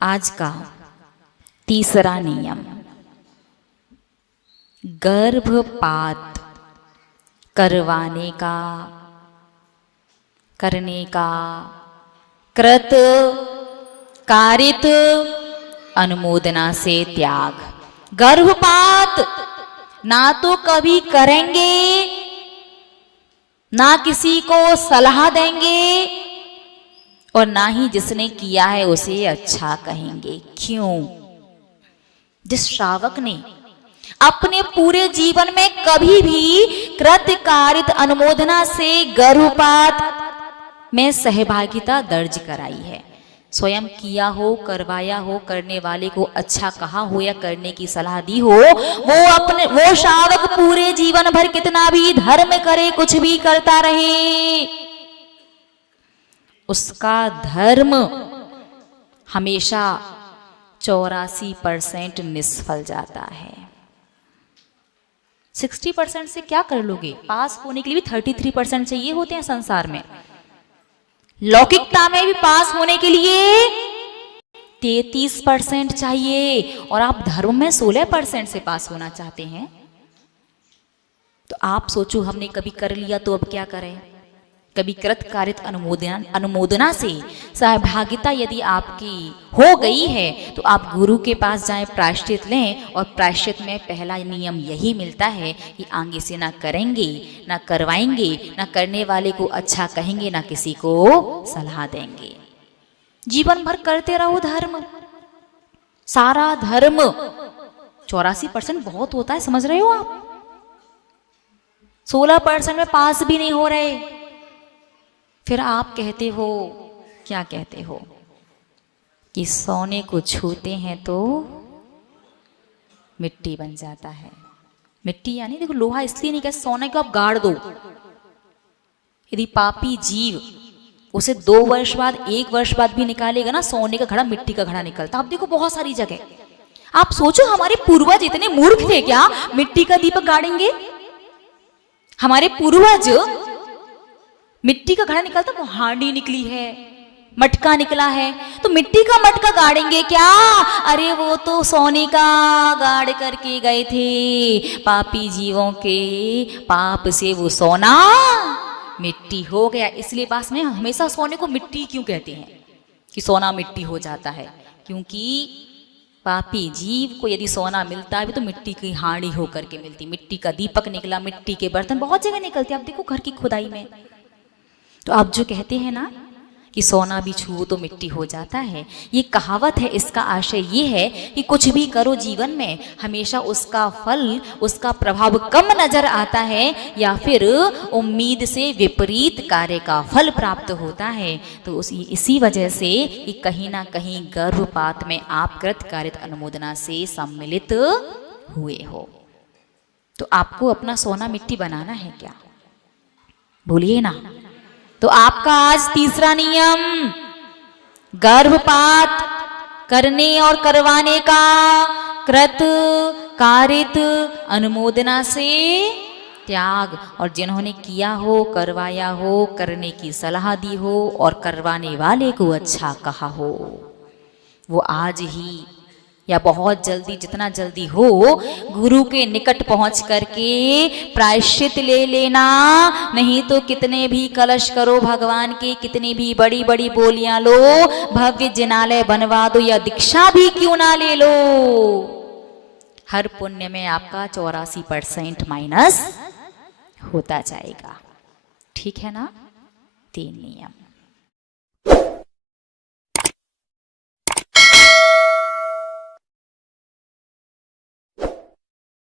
आज का तीसरा नियम, गर्भपात करने का कृत कारित अनुमोदना से त्याग। गर्भपात ना तो कभी करेंगे, ना किसी को सलाह देंगे, और ना ही जिसने किया है उसे अच्छा कहेंगे। क्यों? जिस श्रावक ने अपने पूरे जीवन में कभी भी कृतकारित अनुमोदना से गर्भपात में सहभागिता दर्ज कराई है, स्वयं किया हो, करवाया हो, करने वाले को अच्छा कहा हो या करने की सलाह दी हो, वो श्रावक पूरे जीवन भर कितना भी धर्म करे, कुछ भी करता रहे, उसका धर्म हमेशा 84% निष्फल जाता है। 60% से क्या कर लोगे? पास होने के लिए भी 33% चाहिए होते हैं संसार में। लौकिकता में भी पास होने के लिए 33% चाहिए, और आप धर्म में 16% से पास होना चाहते हैं। तो आप सोचो, हमने कभी कर लिया तो अब क्या करें? कभी कृतकारित अनुमोदना से सहभागिता यदि आपकी हो गई है तो आप गुरु के पास जाएं, प्रायश्चित लें, और प्रायश्चित में पहला नियम यही मिलता है कि आगे से ना करेंगे, ना करवाएंगे, ना करने वाले को अच्छा कहेंगे, ना किसी को सलाह देंगे। जीवन भर करते रहो धर्म, सारा धर्म। 84% बहुत होता है, समझ रहे हो आप? 16% में पास भी नहीं हो रहे, फिर आप कहते हो, क्या कहते हो कि सोने को छूते हैं तो मिट्टी बन जाता है। मिट्टी यानी देखो, लोहा इसलिए नहीं कहते, सोने को आप गाड़ दो, यदि पापी जीव उसे 2 वर्ष बाद, 1 वर्ष बाद भी निकालेगा ना, सोने का घड़ा मिट्टी का घड़ा निकलता। आप देखो बहुत सारी जगह। आप सोचो, हमारे पूर्वज इतने मूर्ख थे क्या मिट्टी का दीपक गाड़ेंगे? हमारे पूर्वज, मिट्टी का घड़ा निकलता, वो हांडी निकली है, मटका निकला है, तो मिट्टी का मटका गाड़ेंगे क्या? अरे वो तो सोने का गाड़ करके गए थे, पापी जीवों के पाप से वो सोना मिट्टी हो गया। इसलिए बात में हमेशा सोने को मिट्टी क्यों कहते हैं कि सोना मिट्टी हो जाता है? क्योंकि पापी जीव को यदि सोना मिलता है तो मिट्टी की हांडी होकर के मिलती। मिट्टी का दीपक निकला, मिट्टी के बर्तन बहुत जगह निकलते, आप देखो घर की खुदाई में। तो आप जो कहते हैं ना कि सोना भी छुओ तो मिट्टी हो जाता है, ये कहावत है। इसका आशय ये है कि कुछ भी करो जीवन में, हमेशा उसका फल, उसका प्रभाव कम नजर आता है, या फिर उम्मीद से विपरीत कार्य का फल प्राप्त होता है। तो इसी वजह से कि कहीं ना कहीं गर्भपात में आप कृतकारित अनुमोदना से सम्मिलित हुए हो। तो आपको अपना सोना मिट्टी बनाना है क्या? भूलिए ना। तो आपका आज तीसरा नियम, गर्भपात करने और करवाने का कृत कारित अनुमोदना से त्याग। और जिन्होंने किया हो, करवाया हो, करने की सलाह दी हो और करवाने वाले को अच्छा कहा हो, वो आज ही या बहुत जल्दी, जितना जल्दी हो, गुरु के निकट पहुंच करके प्रायश्चित ले लेना। नहीं तो कितने भी कलश करो भगवान के, कितनी भी बड़ी बड़ी बोलियां लो, भव्य जिनालय बनवा दो, या दीक्षा भी क्यों ना ले लो, हर पुण्य में आपका 84% माइनस होता जाएगा। ठीक है ना? 3 नियम।